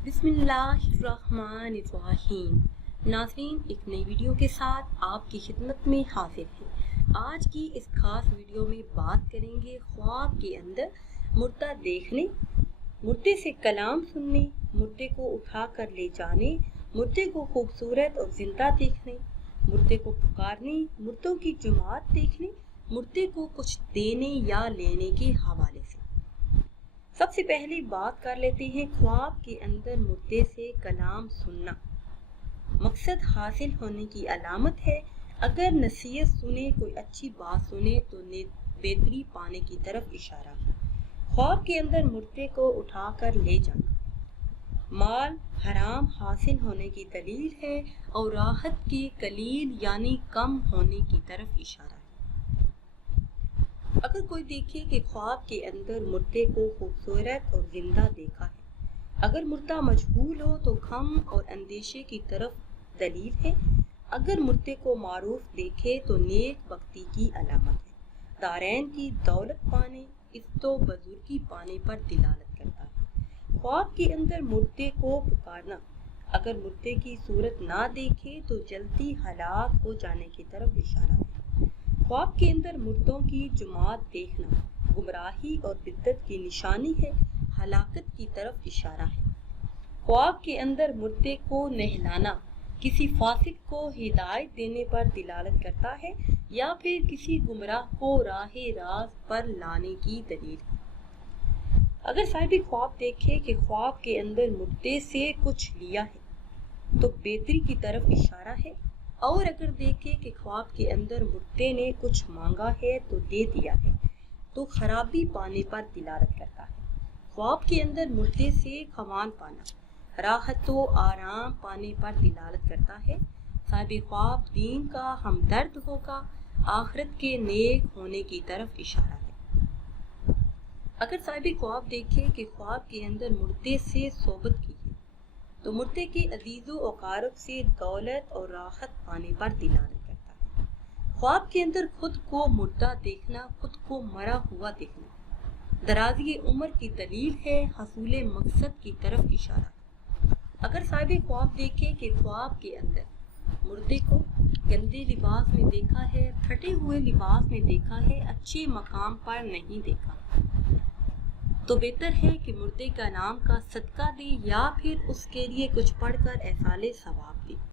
बिस्मिल्लाहिर्रहमानिर्रहीम। नाज़रीन, एक नई वीडियो के साथ आपकी खिदमत में हाजिर है। आज की इस खास वीडियो में बात करेंगे ख्वाब के अंदर मुर्दा देखने, मुर्दे से कलाम सुनने, मुर्दे को उठा कर ले जाने, मुर्दे को खूबसूरत और जिंदा देखने, मुर्दे को पुकारने, मुर्दों की जुमात देखने, मुर्दे को कुछ देने या लेने के हवाले से। सबसे पहले बात कर लेते हैं ख्वाब के अंदर मुर्दे से कलाम सुनना। मकसद हासिल होने की अलामत है। अगर नसीहत सुने, कोई अच्छी बात सुने तो बेहतरी पाने की तरफ इशारा है। ख्वाब के अंदर मुर्दे को उठाकर ले जाना माल हराम हासिल होने की दलील है और राहत के कलील यानी कम होने की तरफ इशारा है। अगर कोई देखे कि ख्वाब के अंदर मुर्दे को खूबसूरत और जिंदा देखा है, अगर मुर्दा मजबूर हो तो गम और अंदेशे की तरफ दलील है। अगर मुर्दे को मारूफ देखे तो नेक बख्ती की अलामत है। दारैन की दौलत पाने, इफ्तो बुजुर्गी पाने पर दिलालत करता है। ख्वाब के अंदर मुर्दे को पुकारना, अगर मुर्दे की सूरत ना देखे तो जल्दी हलाक हो जाने की तरफ इशारा है। ख्वाब के अंदर मुर्दों की जुमात देखना गुमराही और बिद्दत की निशानी है, हलाकत की तरफ इशारा है। ख्वाब के अंदर मुर्दे को नहलाना किसी फासिक को हिदायत देने पर दिलालत करता है या फिर किसी गुमराह को राहे राज पर लाने की दलील है। अगर साहिब ख्वाब देखे कि ख्वाब के अंदर मुर्दे से कुछ लिया है तो बेहतरी की तरफ इशारा है, और अगर देखे कि ख्वाब के अंदर मुर्दे ने कुछ मांगा है तो दे दिया है तो खराबी पाने पर दिलालत करता है। ख्वाब के अंदर मुर्दे से खवान पाना राहत व आराम पाने पर दिलालत करता है। साहिब ख्वाब दीन का हमदर्द होगा, आखिरत के नेक होने की तरफ इशारा है। अगर साहिब ख्वाब देखे कि ख्वाब के अंदर मुर्दे से सोबत की है तो मुर्दे के अजीज़ो अकारब से दौलत और राहत पाने पर दिलालत करता है। ख्वाब के अंदर खुद को मुर्दा देखना, खुद को मरा हुआ देखना दराज़ी उम्र की दलील है, हसूले मकसद की तरफ इशारा है। अगर साहिब ख्वाब देखे कि ख्वाब के अंदर मुर्दे को गंदे लिबास में देखा है, फटे हुए लिबास में देखा है, अच्छे मकाम पर नहीं देखा, तो बेहतर है कि मुर्दे का नाम का सदका दे या फिर उसके लिए कुछ पढ़कर एहसाले सवाब दे।